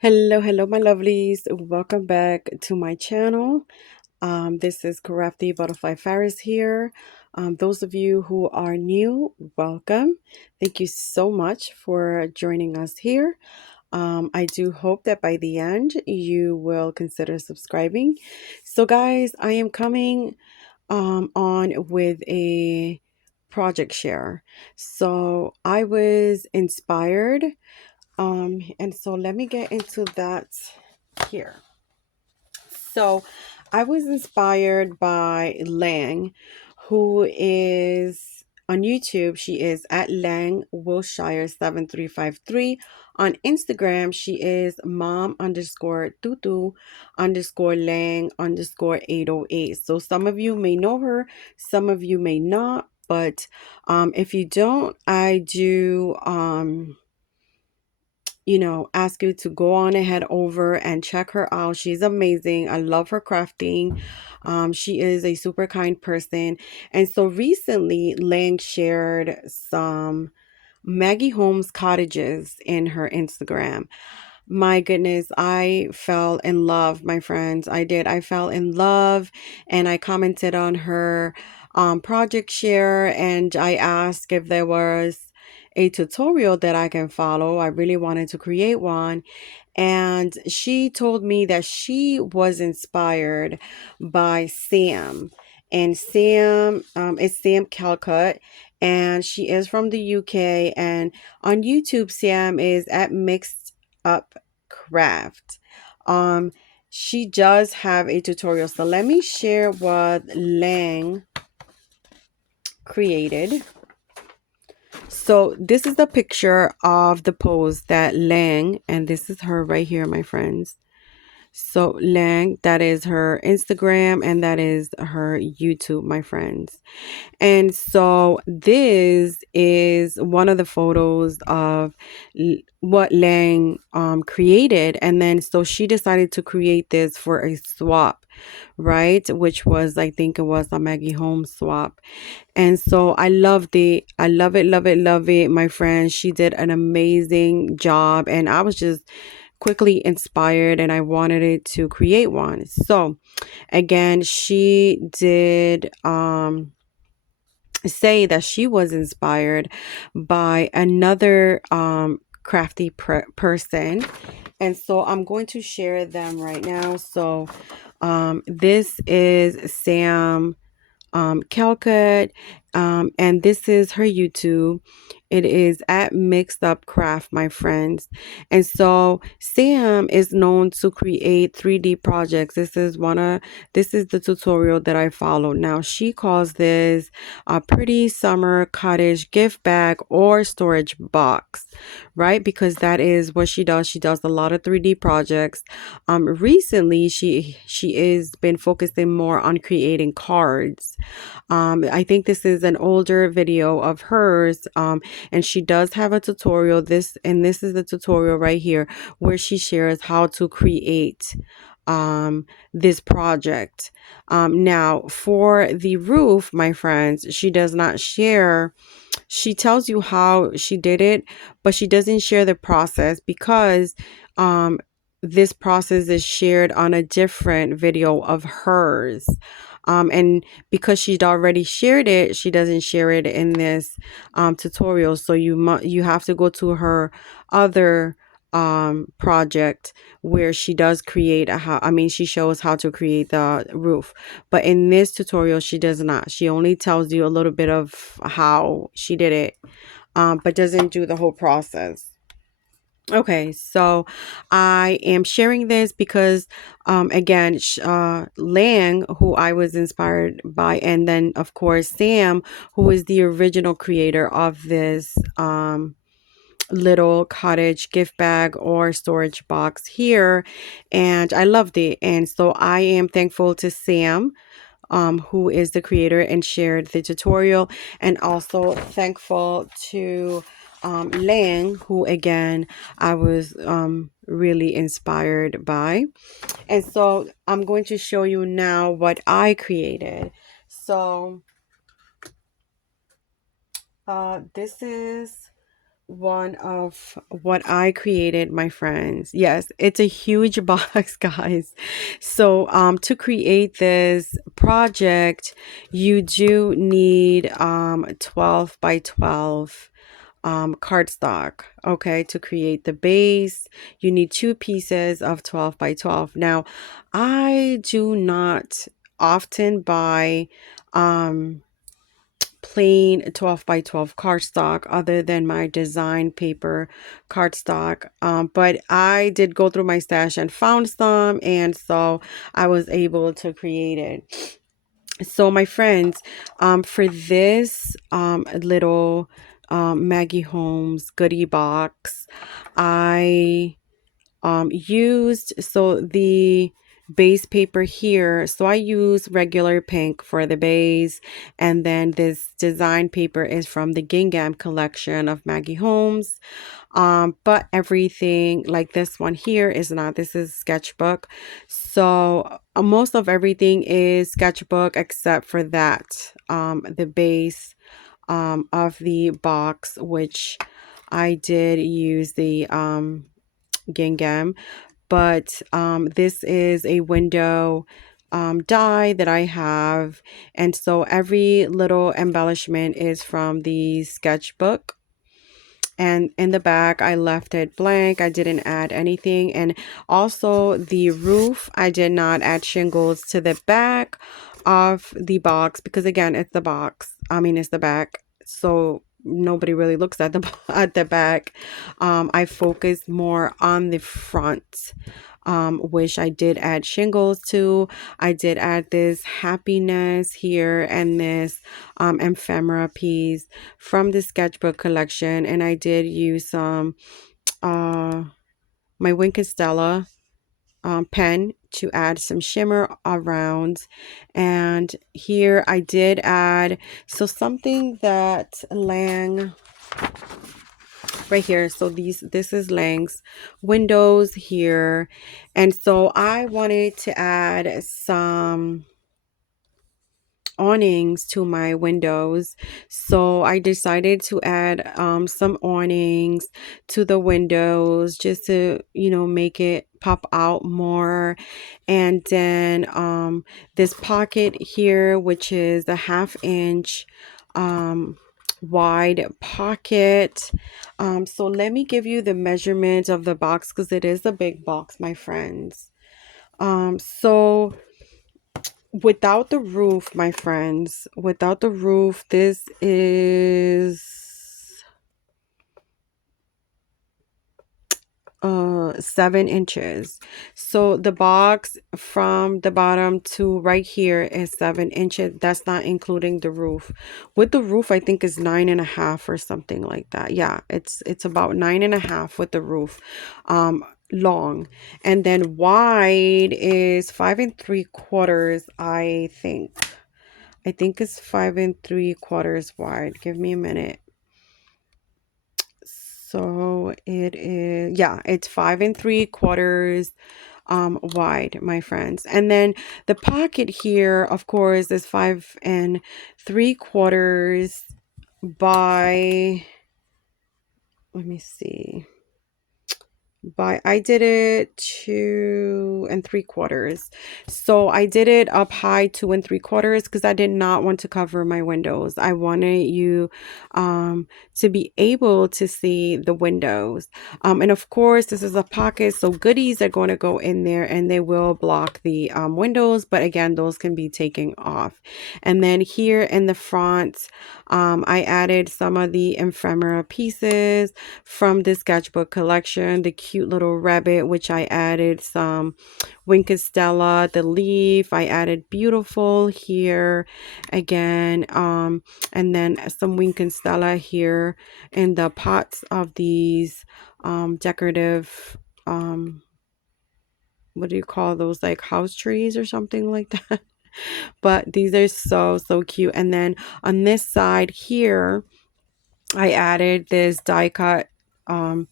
Hello, my lovelies. Welcome back to my channel. This is Crafty Butterfly Faris here. Those of you who are new, welcome. Thank you so much for joining us here. I do hope that by the end you will consider subscribing. So, guys, I am coming on with a project share. So, I was inspired and so let me get into that here. So I was inspired by Lang, who is on YouTube. She is at Lang Wiltshire 7353. On Instagram, she is mom underscore tutu underscore Lang underscore 808. So some of you may know her, some of you may not, but if you don't, I do ask you to go on ahead over and check her out. She's amazing. I love her crafting. She is a super kind person. And so recently, Lang shared some Maggie Holmes cottages in her Instagram. My goodness, I fell in love, my friends. I did. I fell in love and I commented on her project share and I asked if there was a tutorial that I can follow. I really wanted to create one. And she told me that she was inspired by Sam. And Sam is Sam Calcott. And she is from the UK. And on YouTube, Sam is at Mixed Up Craft. Um, she does have a tutorial. So let me share what Lang created. So this is the picture of the pose that Lang, and this is her right here, my friends. So Lang, that is her Instagram and that is her YouTube, my friends. And so this is one of the photos of what Lang created. And then so she decided to create this for a swap, right? Which was, I think it was a Maggie Holmes swap. And so I loved it. I love it, love it, love it, my friend. She did an amazing job. And I was just quickly inspired and I wanted it to create one. So again, she did say that she was inspired by another crafty person. And so I'm going to share them right now. So this is Sam Calcott, and this is her YouTube. It is at Mixed Up Craft, my friends. And so Sam is known to create 3D projects. This is the tutorial that I followed. Now she calls this a pretty summer cottage gift bag or storage box, right? Because that is what she does. She does a lot of 3D projects. Recently she is been focusing more on creating cards. I think this is an older video of hers, and she does have a tutorial. This is the tutorial right here where she shares how to create this project. Now for the roof, my friends, she does not share. She tells you how she did it, but she doesn't share the process because this process is shared on a different video of hers. And because she'd already shared it, she doesn't share it in this tutorial. So you have to go to her other project where she does create she shows how to create the roof. But in this tutorial, she does not. She only tells you a little bit of how she did it, but doesn't do the whole process. Okay, so I am sharing this because, again, Lang, who I was inspired by, and then, of course, Sam, who is the original creator of this little cottage gift bag or storage box here, and I loved it. And so I am thankful to Sam, who is the creator and shared the tutorial, and also thankful to Lang, who again I was really inspired by. And so I'm going to show you now what I created. So this is one of what I created, my friends. Yes, it's a huge box, guys. So, to create this project, you do need 12 by 12 cardstock. Okay, to create the base, you need two pieces of 12 by 12. Now, I do not often buy um plain 12 by 12 cardstock other than my design paper cardstock, but I did go through my stash and found some, and so I was able to create it. So my friends, for this little Maggie Holmes goodie box, I used, so the base paper here, so I use regular pink for the base, and then this design paper is from the Gingham collection of Maggie Holmes. But everything like this one here is not. This is sketchbook, so most of everything is sketchbook except for that, the base of the box, which I did use the gingham. But this is a window die that I have, and so every little embellishment is from the sketchbook. And in the back, I left it blank. I didn't add anything. And also the roof, I did not add shingles to the back of the box because, again, it's the box. I mean, it's the back. So nobody really looks at the at the back. I focused more on the front, which I did add shingles to. I did add this happiness here and this ephemera piece from the sketchbook collection, and I did use some my Wink and Stella pen to add some shimmer around. And here I did add, so something that Lang right here, so this is Lang's windows here, and so I wanted to add some awnings to my windows, so I decided to add some awnings to the windows just to, you know, make it pop out more. And then this pocket here, which is a 1/2 inch wide pocket. So let me give you the measurement of the box because it is a big box, my friends. So without the roof, my friends, without the roof, this is 7 inches. So the box from the bottom to right here is 7 inches. That's not including the roof. With the roof, I think is 9.5 or something like that. Yeah, it's about 9.5 with the roof. Long, and then wide is 5 3/4. I think it's 5 3/4 wide. Give me a minute. So it is, yeah, it's 5 3/4 wide, my friends. And then the pocket here, of course, is 5 3/4 by, let me see, by, I did it 2 3/4. So I did it up high 2 3/4 because I did not want to cover my windows. I wanted you to be able to see the windows. And of course, this is a pocket, so goodies are going to go in there and they will block the windows, but again, those can be taken off. And then here in the front, I added some of the ephemera pieces from the sketchbook collection, the cute little rabbit, which I added some Wink and Stella, the leaf, I added beautiful here again, and then some Wink and Stella here in the pots of these decorative, what do you call those, like house trees or something like that. But these are so cute. And then on this side here, I added this die cut um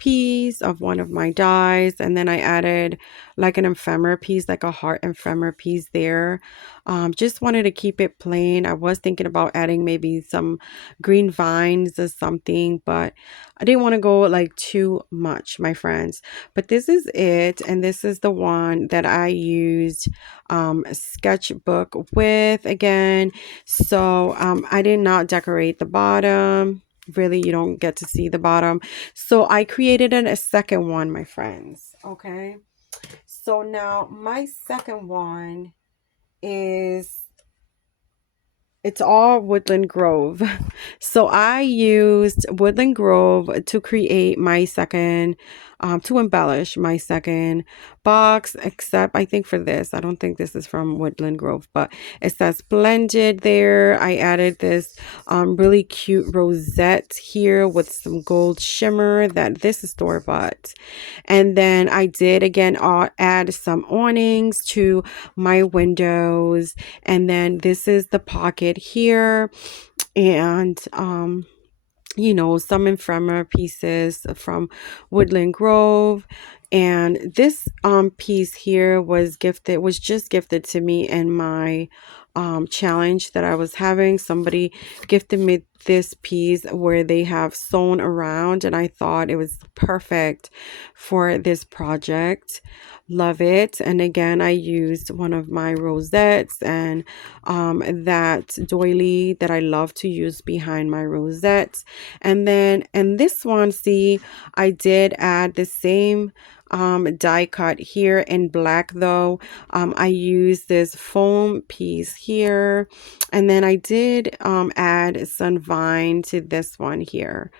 piece of one of my dies, and then I added like an ephemera piece, like a heart ephemera piece there. Just wanted to keep it plain. I was thinking about adding maybe some green vines or something, but I didn't want to go like too much, my friends. But this is it, and this is the one that I used a sketchbook with again. So I did not decorate the bottom. Really, you don't get to see the bottom. So I created a second one, my friends. Okay. So now my second one is, it's all Woodland Grove. So I used Woodland Grove to create my second, to embellish my second box, except I think for this, I don't think this is from Woodland Grove, but it says blended there. I added this really cute rosette here with some gold shimmer that this is store-bought. And then I did again add some awnings to my windows. And then this is the pocket here. And you know, some ephemera pieces from Woodland Grove. And this piece here was just gifted to me in my challenge that I was having. Somebody gifted me this piece where they have sewn around, and I thought it was perfect for this project. Love it. And again, I used one of my rosettes and that doily that I love to use behind my rosettes. And then in this one, see, I did add the same die cut here in black though. I used this foam piece here, and then I did add some vine to this one here.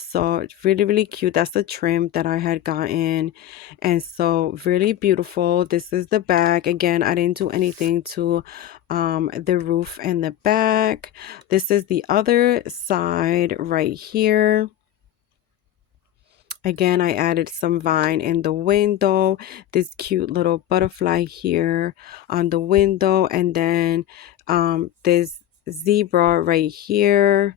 So it's really, really cute. That's the trim that I had gotten. And so really beautiful. This is the back. Again, I didn't do anything to the roof and the back. This is the other side right here. Again, I added some vine in the window, this cute little butterfly here on the window, and then this zebra right here.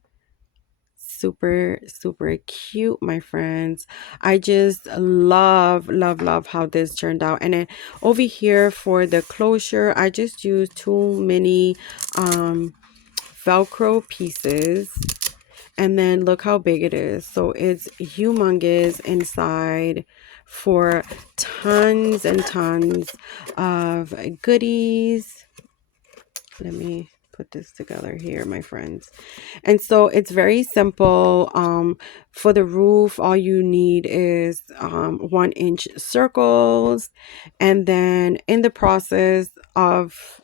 Super, super cute, my friends. I just love how this turned out. And then over here for the closure, I just used two mini Velcro pieces. And then look how big it is. So it's humongous inside for tons and tons of goodies. Let me put this together here, my friends. And so it's very simple. For the roof, all you need is 1-inch circles. And then in the process of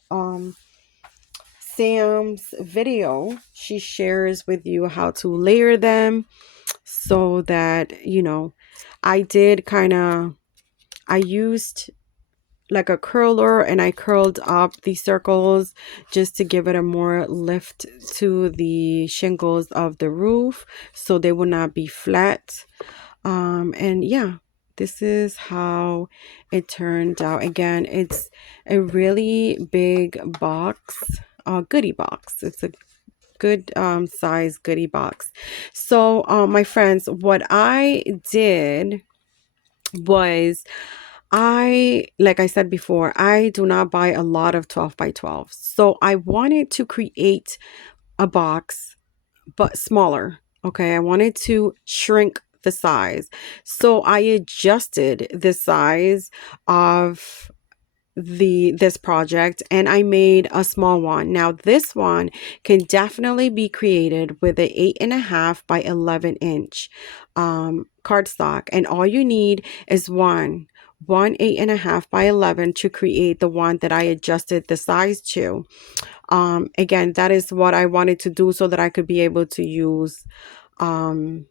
Sam's video, she shares with you how to layer them so that, you know, I used like a curler and I curled up the circles just to give it a more lift to the shingles of the roof so they will not be flat. And yeah, this is how it turned out. Again, it's a really big box, goodie box. It's a good size goodie box. So my friends, what I did was, like I said before, I do not buy a lot of 12 by 12. So I wanted to create a box, but smaller. Okay. I wanted to shrink the size. So I adjusted the size of this project and I made a small one. Now this one can definitely be created with a 8.5 by 11-inch cardstock, and all you need is one 8.5 by 11 to create the one that I adjusted the size to. Again, that is what I wanted to do so that I could be able to use a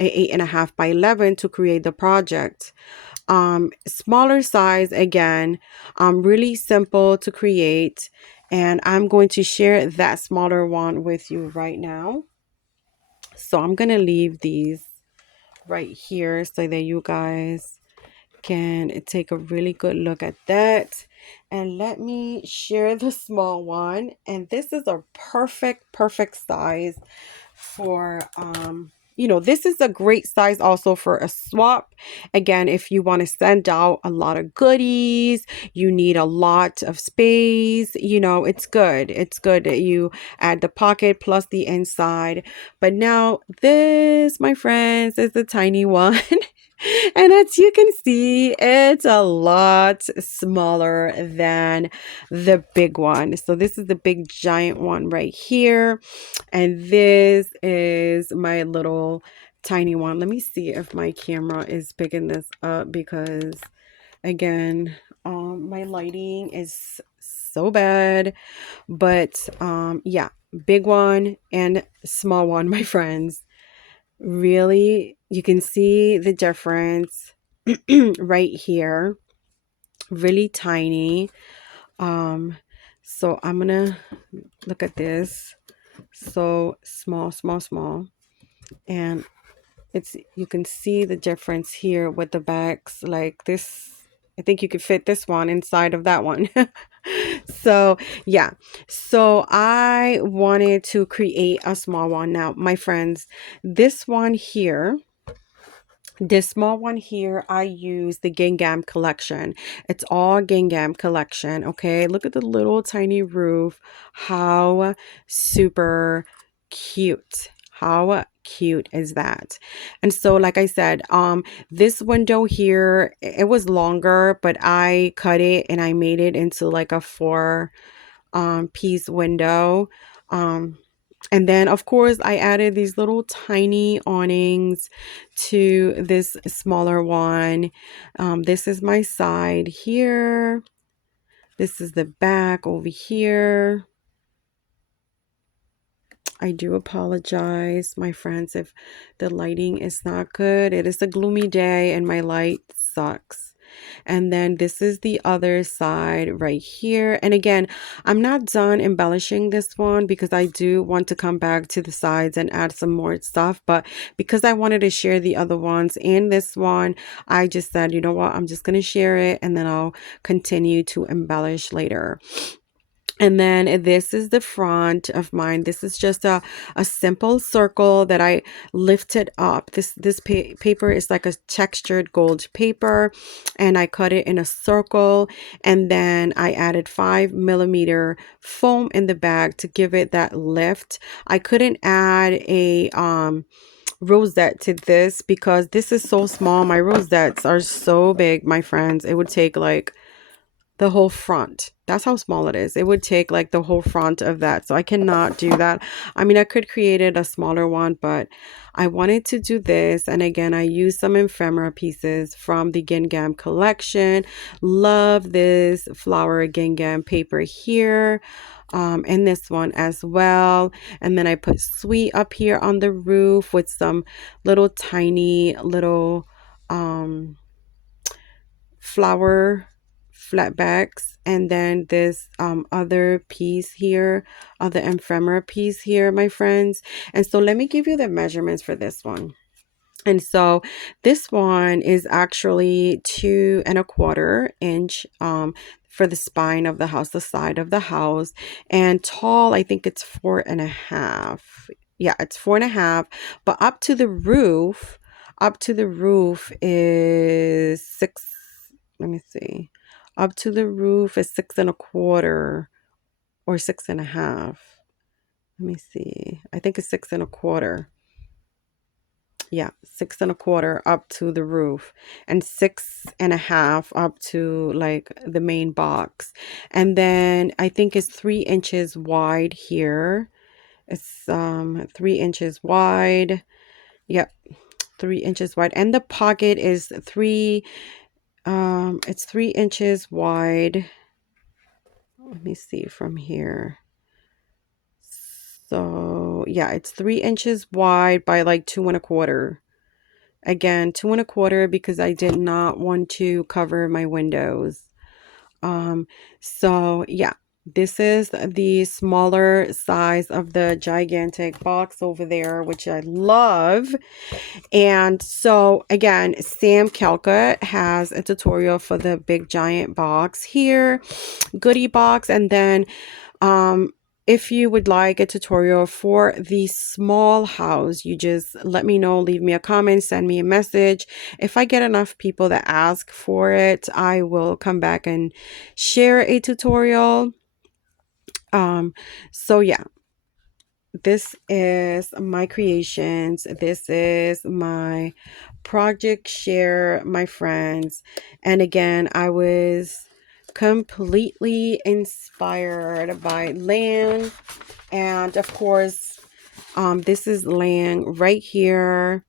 8.5 by 11 to create the project. Smaller size, again, really simple to create, and I'm going to share that smaller one with you right now. So I'm gonna leave these right here so that you guys can take a really good look at that. And let me share the small one, and this is a perfect size for this is a great size also for a swap. Again, if you want to send out a lot of goodies, you need a lot of space, it's good. It's good that you add the pocket plus the inside. But now this, my friends, is the tiny one. And as you can see, it's a lot smaller than the big one. So this is the big giant one right here. And this is my little tiny one. Let me see if my camera is picking this up because, again, my lighting is so bad. But yeah, big one and small one, my friends. Really, you can see the difference right here. Really tiny. So I'm gonna look at this. So small, small, small. And you can see the difference here with the backs. Like this, I think you could fit this one inside of that one. So yeah, so I wanted to create a small one. Now my friends, this one here, this small one here, I use the Gingham collection. It's all Gingham collection. Okay, look at the little tiny roof. How super cute. How cute is that? And so, like I said, this window here, it was longer, but I cut it and I made it into like a 4 piece window. And then, of course, I added these little tiny awnings to this smaller one. This is my side here. This is the back over here. I do apologize, my friends, if the lighting is not good. It is a gloomy day and my light sucks. And then this is the other side right here. And again, I'm not done embellishing this one because I do want to come back to the sides and add some more stuff. But because I wanted to share the other ones and this one, I just said, you know what, I'm just going to share it and then I'll continue to embellish later. And then this is the front of mine. This is just a simple circle that I lifted up. This paper is like a textured gold paper, and I cut it in a circle. And then I added 5mm foam in the back to give it that lift. I couldn't add a rosette to this because this is so small. My rosettes are so big, my friends. It would take like the whole front. That's how small it is. It would take like the whole front of that. So I cannot do that. I mean, I could create it a smaller one, but I wanted to do this. And again, I used some ephemera pieces from the Gingham collection. Love this flower gingham paper here. And this one as well. And then I put sweet up here on the roof with some little tiny little flower flatbacks, and then this other piece here, other ephemera piece here, my friends. And so let me give you the measurements for this one. And so this one is actually 2¼ inch for the spine of the house, the side of the house, and tall, I think it's 4½. Yeah, it's 4½, but up to the roof is 6. Let me see. Up to the roof is 6¼ or 6½. Let me see. I think it's 6¼ yeah, 6¼ up to the roof and 6½ up to like the main box. And then I think it's 3 inches wide here. It's 3 inches wide. Yep, 3 inches wide. And the pocket is it's 3 inches wide. Let me see from here. So yeah, it's 3 inches wide by like 2¼ Again, 2¼ because I did not want to cover my windows. So yeah, this is the smaller size of the gigantic box over there, which I love. And so again, Sam Calcott has a tutorial for the big giant box here, goodie box. And then if you would like a tutorial for the small house, you just let me know, leave me a comment, send me a message. If I get enough people that ask for it, I will come back and share a tutorial. So yeah, this is my creations. This is my project share, my friends. And again, I was completely inspired by land. And of course, this is land right here.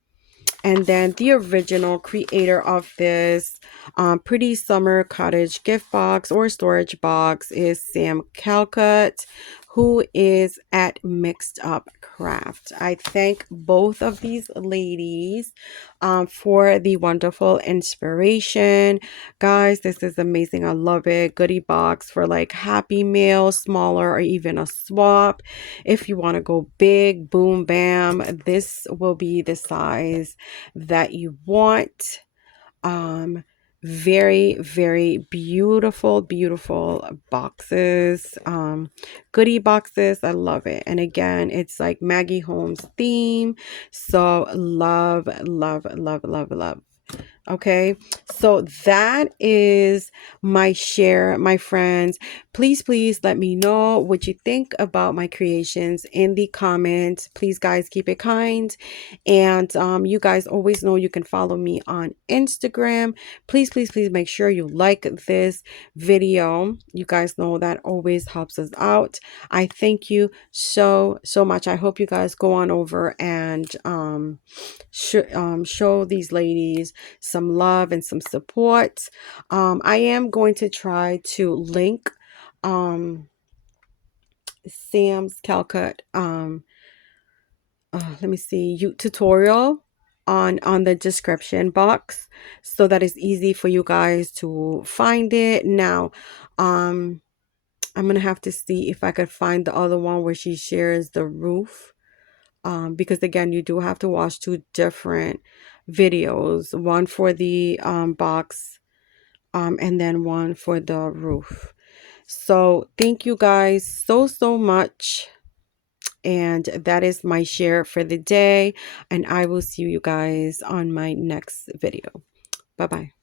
And then the original creator of this pretty summer cottage gift box or storage box is Sam Calcott, who is at Mixed Up Craft. I thank both of these ladies for the wonderful inspiration. Guys, this is amazing. I love it. Goodie box for like Happy Meal, smaller, or even a swap. If you want to go big, boom, bam, this will be the size that you want. Very, very beautiful, beautiful boxes, goodie boxes. I love it. And again, it's like Maggie Holmes theme. So love, love, love, love, love. Okay, so that is my share, my friends. Please, please let me know what you think about my creations in the comments. Please, guys, keep it kind. And you guys always know you can follow me on Instagram. Please, please, please make sure you like this video. You guys know that always helps us out. I thank you so, so much. I hope you guys go on over and show these ladies some love and some support. I am going to try to link Sam's Calcott let me see, tutorial on the description box, so that it's easy for you guys to find it. Now I'm gonna have to see if I could find the other one where she shares the roof, because again, you do have to watch two different videos, one for the box and then one for the roof. So thank you guys so, so much. And that is my share for the day. And I will see you guys on my next video. Bye-bye.